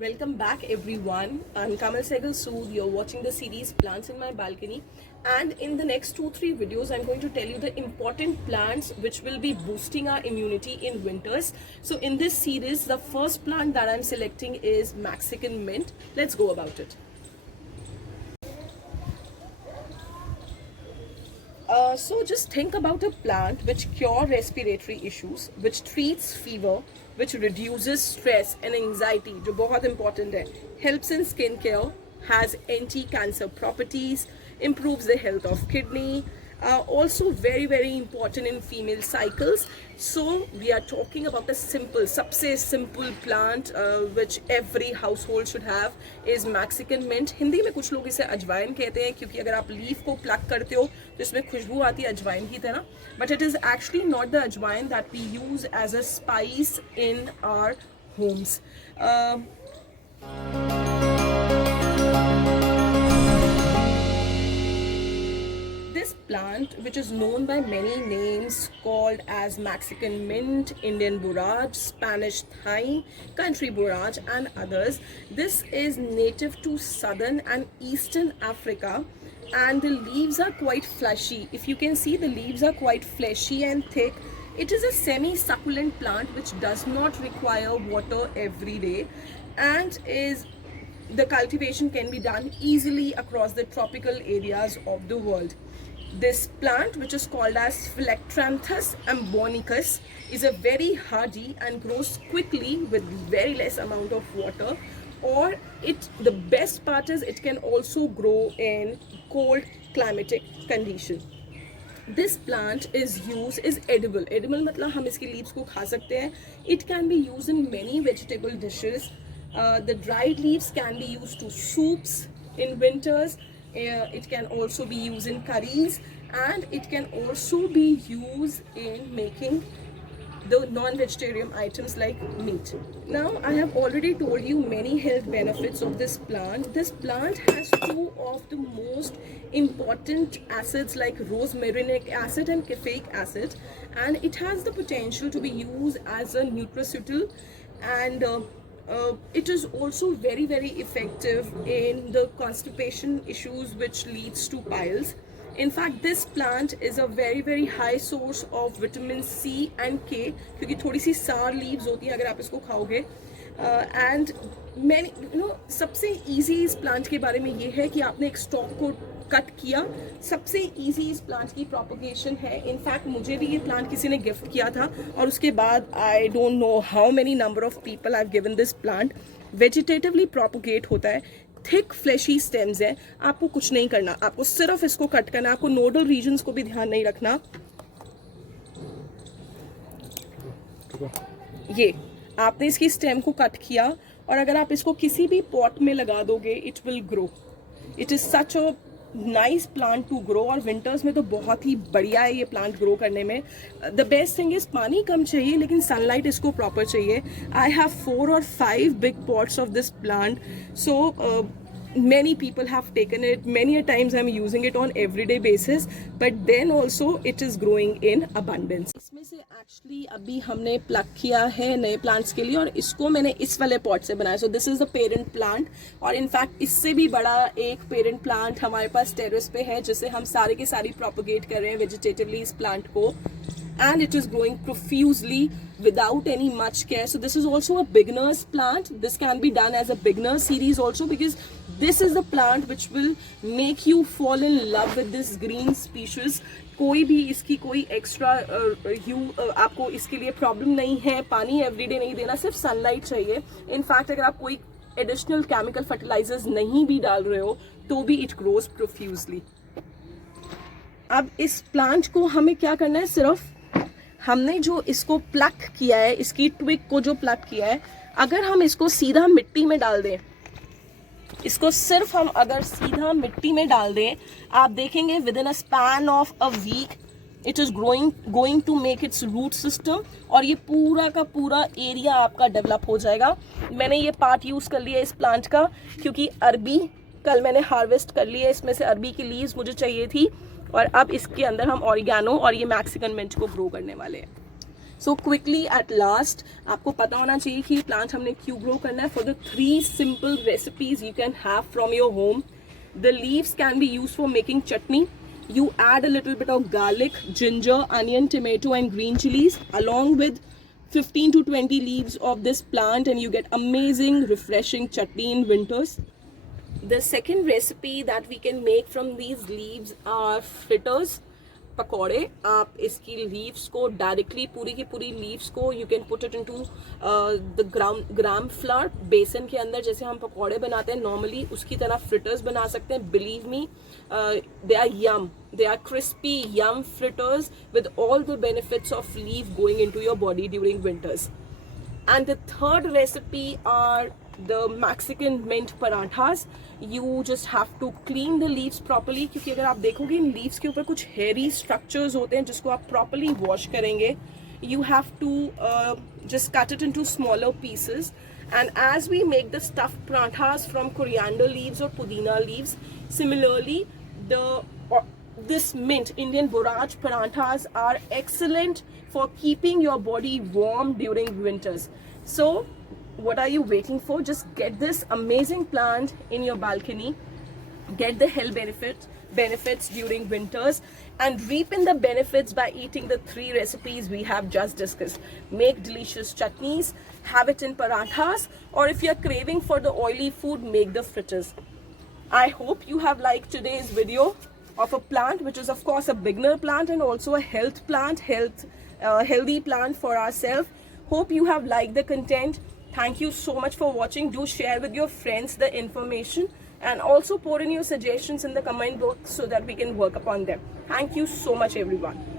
Welcome back everyone. I'm Kamal Sehgal Sood. You're watching the series Plants in My Balcony, and in the next 2-3 videos I'm going to tell you the important plants which will be boosting our immunity in winters. So in this series the first plant that I'm selecting is Mexican mint. Let's go about it. So just think about a plant which cure respiratory issues, which treats fever, which reduces stress and anxiety, जो बहुत important है, helps in skin care, has anti-cancer properties, improves the health of kidney, also very important in female cycles. So we are talking about a simple, सबसे simple plant which every household should have is Mexican mint. Hindi में कुछ लोग इसे अजवाइन कहते हैं क्योंकि अगर आप लीफ को प्लक करते हो तो इसमें खुशबू आती है अजवाइन की तरह, but it is actually not the अजवाइन that we use as a spice in our homes. This plant, which is known by many names called as Mexican mint, Indian borage, Spanish thyme, country borage and others, this is native to southern and eastern Africa, and the leaves are quite fleshy. If you can see, the leaves are quite fleshy and thick. It is a semi-succulent plant which does not require water every day, and the cultivation can be done easily across the tropical areas of the world. This plant, which is called as Phylacteranthus ambonicus, is a very hardy and grows quickly with very less amount of water. Or the best part is it can also grow in cold climatic condition. This plant is edible. Edible मतलब हम इसकी leaves को खा सकते हैं. It can be used in many vegetable dishes. The dried leaves can be used to soups in winters. It can also be used in curries, and it can also be used in making the non-vegetarian items like meat. Now, I have already told you many health benefits of this plant. This plant has two of the most important acids like rosmarinic acid and caffeic acid, and it has the potential to be used as a nutraceutical, and it is also very effective in the constipation issues which leads to piles. In fact, this plant is a very high source of vitamin C and K क्योंकि थोड़ी सी sour leaves होती हैं अगर आप इसको खाओगे. And many, सबसे easy इस plant के बारे में ये है कि आपने एक stalk को कट किया. सबसे इजी इस प्लांट की प्रोपगेशन है. इनफैक्ट मुझे भी ये प्लांट किसी ने गिफ्ट किया था और उसके बाद I don't know how many number of people I have given this plant. Vegetatively propagate होता है. थिक फ्लैशी स्टेम्स है. आपको कुछ नहीं करना, आपको सिर्फ इसको कट करना. आपको नोडल रीजन्स को भी ध्यान नहीं रखना. ये आपने इसकी स्टेम को कट किया और अगर आप इसको किसी भी पॉट में लगा दोगे it will grow. It is such a nice plant to grow. और विंटर्स में तो बहुत ही बढ़िया है ये प्लांट ग्रो करने में. द बेस्ट थिंग इज पानी कम चाहिए लेकिन सनलाइट इसको प्रॉपर चाहिए. I have 4 or 5 big pots of this plant. So many people have taken it. Many a times I'm using it on everyday basis, but then also it is growing in abundance. इसमें से actually अभी हमने plug किया है नए plants के लिए और इसको मैंने इस वाले पॉट से बनाया. So this is the parent plant, और इनफैक्ट इससे भी बड़ा एक parent plant हमारे पास टेरेस पे है जिसे हम सारे के सारी propagate कर रहे हैं vegetatively इस plant को. And it is growing profusely without any much care. So this is also a beginner's plant. This can be done as a beginner series also, because this is the plant which will make you fall in love with this green species. कोई भी इसकी कोई extra आपको इसके लिए problem नहीं है. पानी एवरीडे नहीं देना, सिर्फ सनलाइट चाहिए. इनफैक्ट अगर आप कोई एडिशनल केमिकल फर्टिलाइजर्स नहीं भी डाल रहे हो तो भी इट ग्रोज प्रोफ्यूजली. अब इस प्लांट को हमें क्या करना है, सिर्फ हमने जो इसको प्लक किया है, इसकी ट्विक को जो प्लक किया है, अगर हम इसको सीधा मिट्टी में डाल दें, इसको सिर्फ हम अगर सीधा मिट्टी में डाल दें, आप देखेंगे within a span of a week it is going to make its root system, और ये पूरा का पूरा एरिया आपका डेवलप हो जाएगा. मैंने ये पार्ट यूज कर लिया इस प्लांट का क्योंकि अरबी कल मैंने हार्वेस्ट कर लिया. इसमें से अरबी की लीव्स मुझे चाहिए थी और अब इसके अंदर हम ऑरिगेनो और ये मैक्सिकन मिंट को ग्रो करने वाले हैं. सो क्विकली एट लास्ट आपको पता होना चाहिए कि प्लांट हमने क्यों ग्रो करना है. For the 3 simple recipes you can have from your home. The leaves can be used for making chutney. You add a little bit of garlic, ginger, onion, tomato and green chilies along with 15 to 20 leaves of this plant and you get amazing refreshing chutney in winters. The second recipe that we can make from these leaves are fritters. पकौड़े. आप इसकी leaves को directly पूरी की पूरी leaves को you can put it into the gram flower बेसन के अंदर जैसे हम पकौड़े बनाते हैं नॉर्मली उसकी तरह फ्रिटर्स बना सकते हैं. Believe me they are yum, they are crispy yum fritters with all the benefits of leave going into your body during winters. And the third recipe are the Mexican mint parathas. You just have to clean the leaves properly क्योंकि अगर आप देखोगे इन leaves के ऊपर कुछ hairy structures होते हैं जिसको आप properly wash करेंगे. You have to just cut it into smaller pieces. And as we make the stuffed parathas from coriander leaves or pudina leaves, similarly this mint Indian borage parathas are excellent for keeping your body warm during winters. So what are you waiting for? Just get this amazing plant in your balcony, get the health benefits during winters and reap in the benefits by eating the 3 recipes we have just discussed. Make delicious chutneys, have it in parathas, or if you're craving for the oily food, make the fritters. I hope you have liked today's video of a plant which is of course a beginner plant and also a health plant, healthy plant for ourselves. Hope you have liked the content. Thank you so much for watching. Do share with your friends the information and also pour in your suggestions in the comment box so that we can work upon them. Thank you so much everyone.